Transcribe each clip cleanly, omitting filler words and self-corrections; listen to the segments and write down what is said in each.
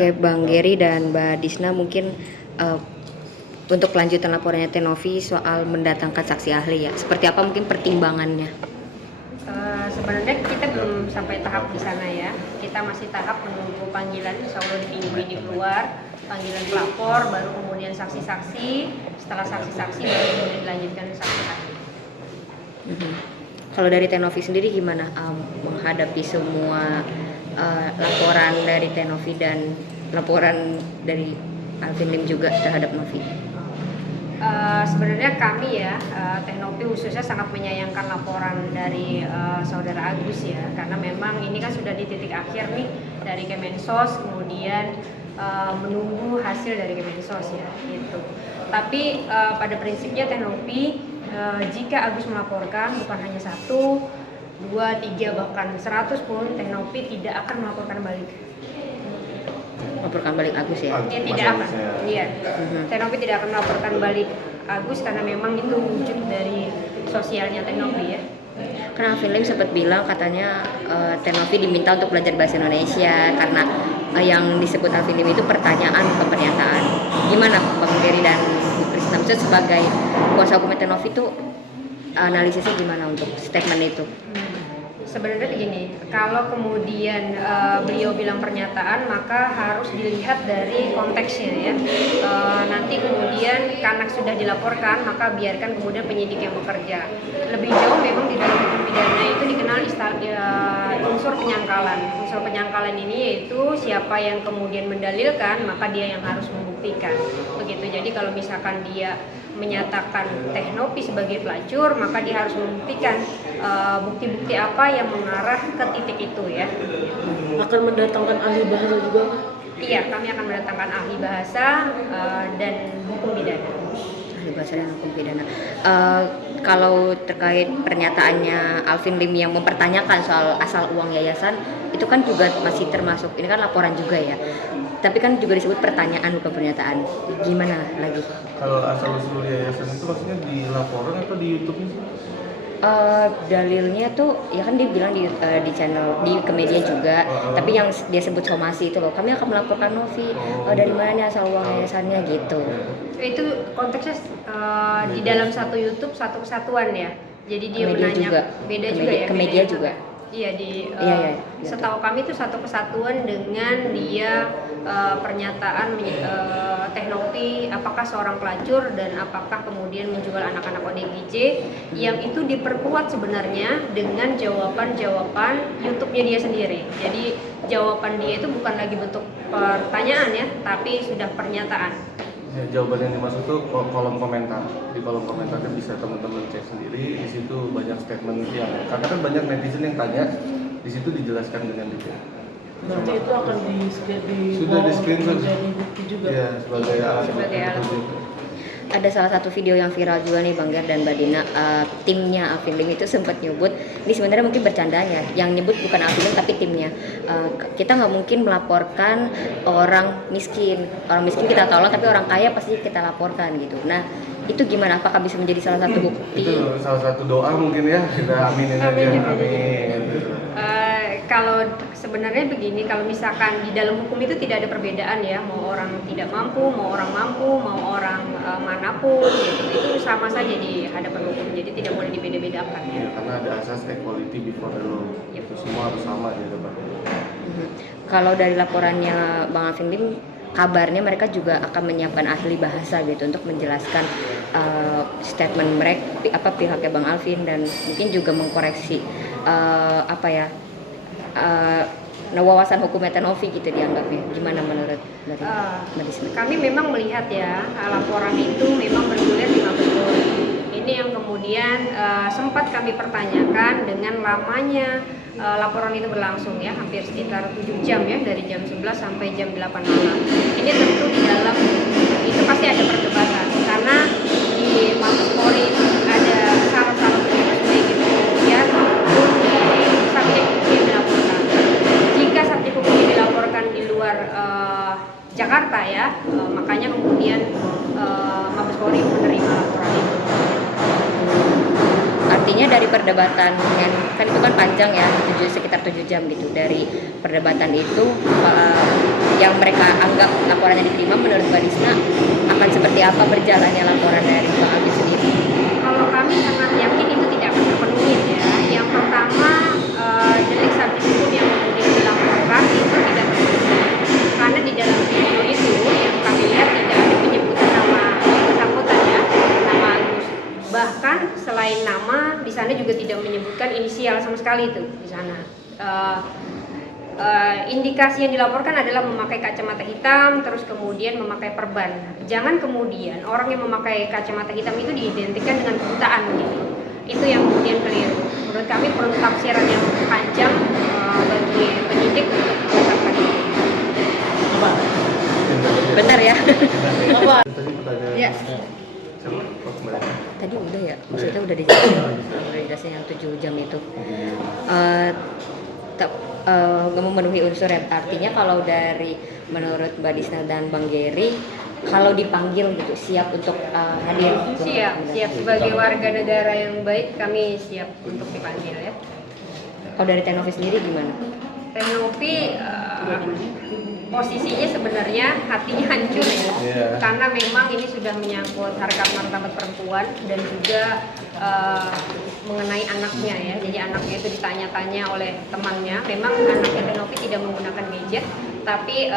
Oke, Bang Gary dan Mbak Disna, mungkin uh, untuk kelanjutan laporannya Tenovi soal mendatangkan saksi ahli ya, seperti apa mungkin pertimbangannya? Sebenarnya kita belum sampai tahap di sana ya. Kita masih tahap menunggu panggilan, insya Allah di minggu ini keluar panggilan pelapor, baru kemudian saksi-saksi. Setelah saksi-saksi baru kemudian dilanjutkan saksi ahli. Kalau dari Tenovi sendiri gimana menghadapi semua laporan dari Tenovi dan laporan dari Alvin Lim juga terhadap Novi? Sebenarnya kami ya, Teknopi khususnya sangat menyayangkan laporan dari saudara Agus ya, karena memang ini kan sudah di titik akhir nih dari Kemensos, kemudian menunggu hasil dari Kemensos ya, gitu. Tapi pada prinsipnya Teknopi, jika Agus melaporkan bukan hanya 1, 2, 3 bahkan 100 pun Teknopi tidak akan melaporkan balik. Melaporkan balik Agus ya? Ya tidak akan. Iya. Teknopi tidak akan melaporkan balik Agus karena memang itu wujud dari sosialnya Teknopi ya. Karena Alvin Lim sempat bilang katanya Tenovi diminta untuk belajar bahasa Indonesia karena yang disebut Alvin Lim itu pertanyaan bukan pernyataan. Gimana Bang Gary dan Bu Krisna sebagai kuasa hukum Tenovi itu analisisnya gimana untuk statement itu? Sebenarnya begini, kalau kemudian beliau bilang pernyataan, maka harus dilihat dari konteksnya ya. Nanti kemudian karena sudah dilaporkan, maka biarkan kemudian penyidik yang bekerja. Lebih jauh memang di dalam hukum pidana itu dikenal unsur penyangkalan. Unsur penyangkalan ini yaitu siapa yang kemudian mendalilkan, maka dia yang harus membuktikan. Begitu. Jadi kalau misalkan dia menyatakan Teknopi sebagai pelacur, maka dia harus membuktikan bukti-bukti apa yang mengarah ke titik itu ya. Akan mendatangkan ahli bahasa juga? Iya, kami akan mendatangkan ahli bahasa dan hukum pidana. Ahli bahasa dan hukum pidana. Kalau terkait pernyataannya Alvin Lim yang mempertanyakan soal asal uang yayasan, itu kan juga masih termasuk, ini kan laporan juga ya. Tapi kan juga disebut pertanyaan bukan pernyataan. Gimana lagi? Kalau asal usul yayasan itu maksudnya di laporan atau di YouTube sih? Dalilnya tuh ya kan dia bilang di channel di Kemedia juga, tapi yang dia sebut somasi itu loh, kami akan melaporkan Novi dari mana nih asal uang yayasannya gitu. Itu konteksnya di dalam satu YouTube satu kesatuan ya. Jadi dia Kemedia menanya juga. beda juga ya. Kemedia juga. Iya Iya, setahu kami itu satu kesatuan dengan dia pernyataan Teknopi apakah seorang pelacur dan apakah kemudian menjual anak-anak ODGJ yang itu diperkuat sebenarnya dengan jawaban-jawaban YouTube-nya dia sendiri. Jadi jawaban dia itu bukan lagi bentuk pertanyaan ya, tapi sudah pernyataan. Ya, jawaban yang dimaksud itu kolom komentar. Di kolom komentarnya bisa teman-teman cek sendiri. Di situ banyak statement yang karena kan banyak netizen yang tanya, di situ dijelaskan dengan detail. Nanti itu akan sudah di screenshot jadi bukti juga. Ya, sebagai alat bukti. Ada salah satu video yang viral juga nih Bang Ger dan Mbak Dina, timnya Alvin Lim itu sempat nyebut, ini sebenarnya mungkin bercandanya, yang nyebut bukan Alvin Lim tapi timnya, kita nggak mungkin melaporkan orang miskin kita tolong, tapi orang kaya pasti kita laporkan gitu. Nah itu gimana, apakah bisa menjadi salah satu bukti? Itu salah satu doa mungkin ya, kita aminin aja. Amin. Kalau sebenarnya begini, kalau misalkan di dalam hukum itu tidak ada perbedaan ya, mau orang tidak mampu, mau orang mampu, mau orang manapun gitu, itu sama saja di hadapan hukum, jadi tidak boleh dibeda-bedakan ya. Ya, karena ada asas equality before the law. Itu semua harus sama di hadapan hukum. Kalau dari laporannya Bang Alvin Lim, kabarnya mereka juga akan menyiapkan ahli bahasa gitu untuk menjelaskan statement mereka, pihaknya Bang Alvin, dan mungkin juga mengkoreksi wawasan hukum Tenovi gitu dianggapnya. Gimana menurut dari Mbak Disna? Kami memang melihat ya, laporan itu memang bergulir di Mabes Polri. Ini yang kemudian sempat kami pertanyakan dengan lamanya laporan itu berlangsung ya, hampir sekitar 7 jam ya, dari jam 11 sampai jam 8 malam. Ini tentu di dalam itu pasti ada perdebatan karena di Mabes Polri itu ada syarat-syarat baik itu kemudian subjek hukum yang dilaporkan. Jika subjek hukum yang dilaporkan di luar Jakarta ya, makanya kemudian Mabes Polri menerima laporan itu. artinya dari perdebatan yang kan itu kan panjang ya, sekitar 7 jam gitu. Dari perdebatan itu yang mereka anggap laporannya diterima, menurut Mbak Disna akan seperti apa berjalannya laporan dari Bang Alvin sendiri? Kalau kami sangat yakin itu tidak akan terpenuhi ya. Yang pertama, delik sabjek hukum yang kemudian dilaporkan itu tidak terpenuhi. Karena di dalam video itu yang kami lihat tidak ada penyebutan nama bersangkutan ya, nama Agus. Bahkan selain nama, di sana juga tidak menyebutkan inisial sama sekali itu di sana. Indikasi yang dilaporkan adalah memakai kacamata hitam, terus kemudian memakai perban. Jangan kemudian orang yang memakai kacamata hitam itu diidentikan dengan kebutaan gitu. Itu yang kemudian keliru. Menurut kami perlu tafsiran yang panjang bagi penyidik untuk menetapkan ini. Benar ya? Apa? Tadi pertanyaan. Ya. Siapa? Oh, kembali. Tadi udah ya, maksudnya udah dijelasin yang 7 jam itu. Nggak memenuhi unsur ya. Artinya kalau dari menurut Mbak Disna dan Bang Geri, kalau dipanggil gitu siap untuk hadir. Siap sebagai warga negara yang baik, kami siap untuk dipanggil ya. Kalau dari Tenovi sendiri gimana? Tenovi posisinya sebenarnya hatinya hancur ya, karena memang ini sudah menyangkut harkat martabat perempuan dan juga mengenai anaknya ya. Jadi anaknya itu ditanya-tanya oleh temannya. Memang anaknya Tenovi tidak menggunakan gadget, tapi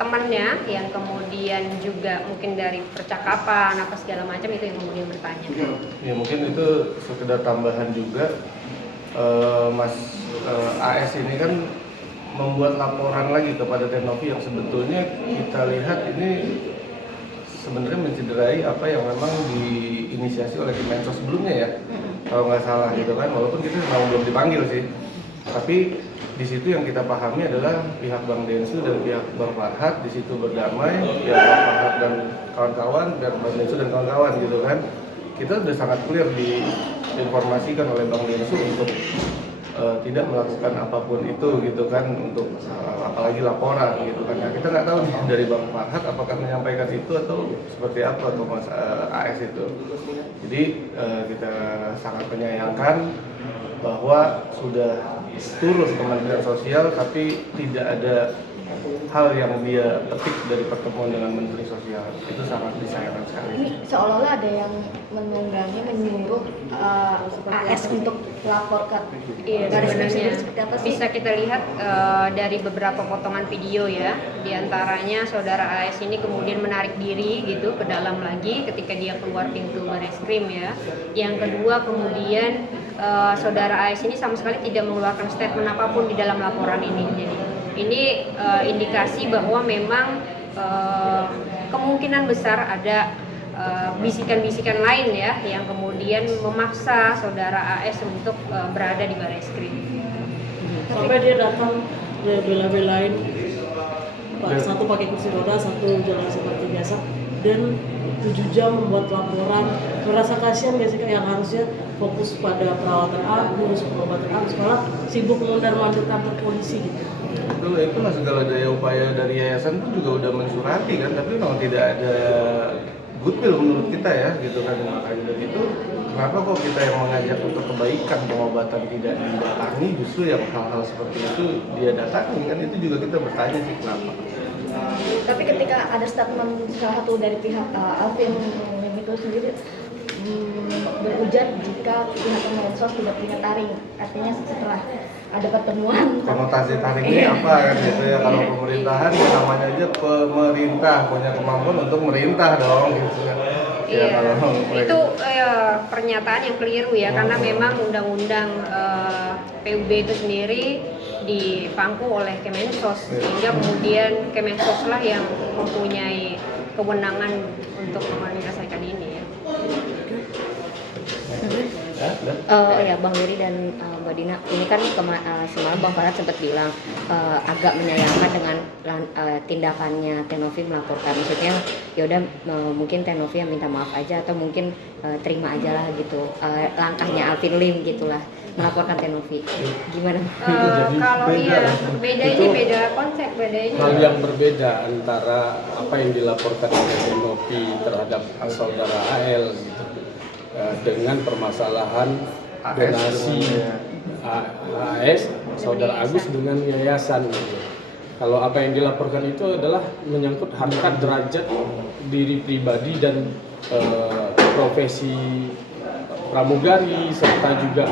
temannya yang kemudian juga mungkin dari percakapan apa segala macam itu yang kemudian bertanya. Ya mungkin itu sekedar tambahan juga. Mas AS ini kan membuat laporan lagi kepada Tenovi yang sebetulnya kita lihat ini sebenarnya mencederai apa yang memang diinisiasi oleh Kemensos sebelumnya ya, kalau nggak salah gitu kan, walaupun kita memang belum dipanggil sih, tapi di situ yang kita pahami adalah pihak Bang Densu dan pihak Bang Farhad di situ berdamai, pihak Bang Farhad dan kawan-kawan, pihak Bang Densu dan kawan-kawan gitu kan, kita udah sangat clear diinformasikan oleh Bang Densu untuk tidak melakukan apapun itu gitu kan, untuk apalagi laporan gitu kan. Nah, kita nggak tahu dari Bang Farhad apakah menyampaikan itu atau seperti apa atau Mas AS itu. Jadi kita sangat menyayangkan bahwa sudah turun Kementerian Sosial tapi tidak ada hal yang dia petik dari pertemuan dengan Menteri Sosial. Itu sangat disayangkan sekali. Ini seolah-olah ada yang menunggangi, menyuruh AS untuk melaporkan. Iya, Garis sebenarnya seperti apa sih? bisa kita lihat dari beberapa potongan video ya. Di antaranya saudara AS ini kemudian menarik diri gitu ke dalam lagi ketika dia keluar pintu bareskrim ya. Yang kedua kemudian saudara AS ini sama sekali tidak mengeluarkan statement apapun di dalam laporan ini. Jadi ini indikasi bahwa memang kemungkinan besar ada bisikan-bisikan lain ya yang kemudian memaksa saudara AS untuk berada di bareskrim. Sampai dia datang, dia bela-belain, satu pakai kursi roda, satu jalan seperti biasa, dan 7 jam membuat laporan. Merasa kasihan gak sih yang harusnya fokus pada perawatan Agus, pengobatan Agus, malah sibuk mengundar-mandir kantor polisi gitu. Itulah segala daya upaya dari yayasan pun juga udah mensurati kan, tapi memang tidak ada goodwill menurut kita ya gitu kan. Makanya dari itu kenapa kok kita yang mengajak untuk kebaikan pengobatan tidak didatangi, justru yang hal-hal seperti itu dia datangi kan, itu juga kita bertanya sih kenapa. Tapi ketika ada statement salah satu dari pihak Alvin yang itu sendiri berujar jika pihak Kemensos tidak punya taring, artinya setelah ada pertemuan. Konotasi taring ini apa kan gitu ya, kalau pemerintahan ya namanya aja pemerintah punya kemampuan untuk merintah dong gitu kan. Iya, Ya, kalau itu pernyataan yang keliru ya, karena memang undang-undang PUB itu sendiri dipangku oleh Kemensos, sehingga kemudian Kemensos lah yang mempunyai kewenangan untuk menyelesaikan ini ya. Ya Bang Geri dan Mbak Dina, ini kan semalam Bang Farhad sempat bilang agak menyayangkan dengan tindakannya Tenovi melaporkan. Maksudnya yaudah mungkin Tenovi yang minta maaf aja atau mungkin terima aja lah gitu langkahnya Alvin Lim gitulah melaporkan Tenovi. Gimana? Kalau iya beda, ini beda konsep, bedanya. Hal yang berbeda antara apa yang dilaporkan oleh Tenovi terhadap saudara AL gitu, dengan permasalahan donasi AS saudara Agus dengan yayasan gitu. Kalau apa yang dilaporkan itu adalah menyangkut harkat derajat diri pribadi dan profesi pramugari serta juga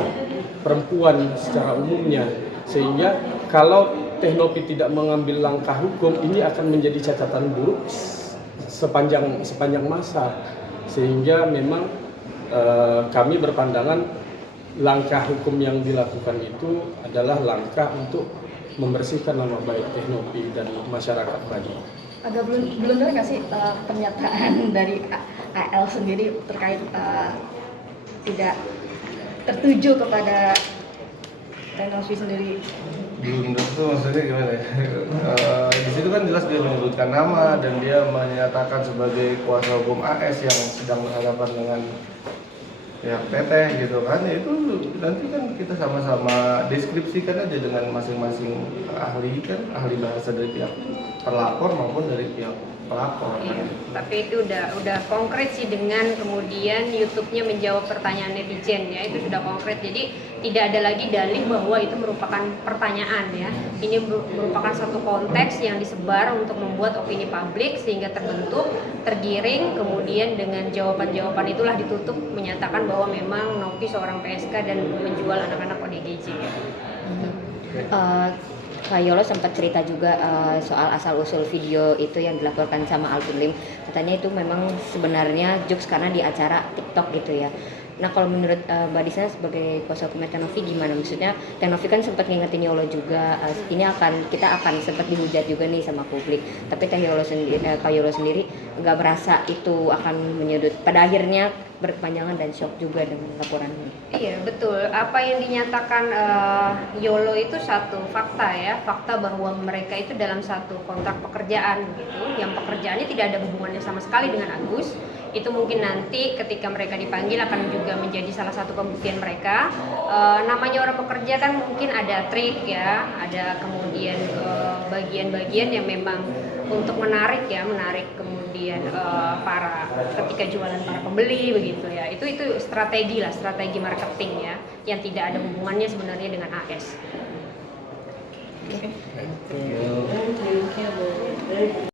perempuan secara umumnya, sehingga kalau Teknopi tidak mengambil langkah hukum, ini akan menjadi catatan buruk sepanjang masa, sehingga memang kami berpandangan langkah hukum yang dilakukan itu adalah langkah untuk membersihkan nama baik Teknopi dan masyarakat Bali. Agak blunder nggak sih pernyataan dari AL sendiri terkait tidak tertuju kepada Teknopi sendiri? Blunder itu maksudnya gimana ya? Di situ kan jelas dia menyebutkan nama dan dia menyatakan sebagai kuasa hukum AS yang sedang berhadapan dengan pihak PT gitu kan. Ya itu nanti kan kita sama-sama deskripsikan aja dengan masing-masing ahli kan, ahli bahasa dari pihak terlapor maupun dari pihak pelapor. Iya, tapi itu udah konkret sih dengan kemudian YouTube-nya menjawab pertanyaan netizen ya, itu sudah konkret. Jadi tidak ada lagi dalih bahwa itu merupakan pertanyaan ya. Ini merupakan satu konteks yang disebar untuk membuat opini publik sehingga terbentuk, tergiring, kemudian dengan jawaban-jawaban itulah ditutup menyatakan bahwa memang Nopi seorang PSK dan menjual anak-anak ODGJ. Kak Yolo sempat cerita juga soal asal-usul video itu yang dilaporkan sama Alvin Lim. Katanya itu memang sebenarnya jokes karena di acara TikTok gitu ya. Nah kalau menurut Mbak Disa sebagai kuasa hukum Teknopi gimana? Maksudnya Teknopi kan sempat ngingetin Yolo juga, ini kita akan sempat dihujat juga nih sama publik. Tapi Kak Yolo sendiri nggak merasa itu akan menyudut. Pada akhirnya berkepanjangan dan shock juga dengan laporan ini. Iya betul, apa yang dinyatakan Yolo itu satu fakta ya, fakta bahwa mereka itu dalam satu kontrak pekerjaan gitu, yang pekerjaannya tidak ada hubungannya sama sekali dengan Agus. Itu mungkin nanti ketika mereka dipanggil akan juga menjadi salah satu pembuktian mereka. Namanya orang bekerja kan mungkin ada trik ya, ada kemudian bagian-bagian yang memang untuk menarik kemudian ketika jualan para pembeli begitu ya. Itu strategi marketing ya, yang tidak ada hubungannya sebenarnya dengan AS. Thank you.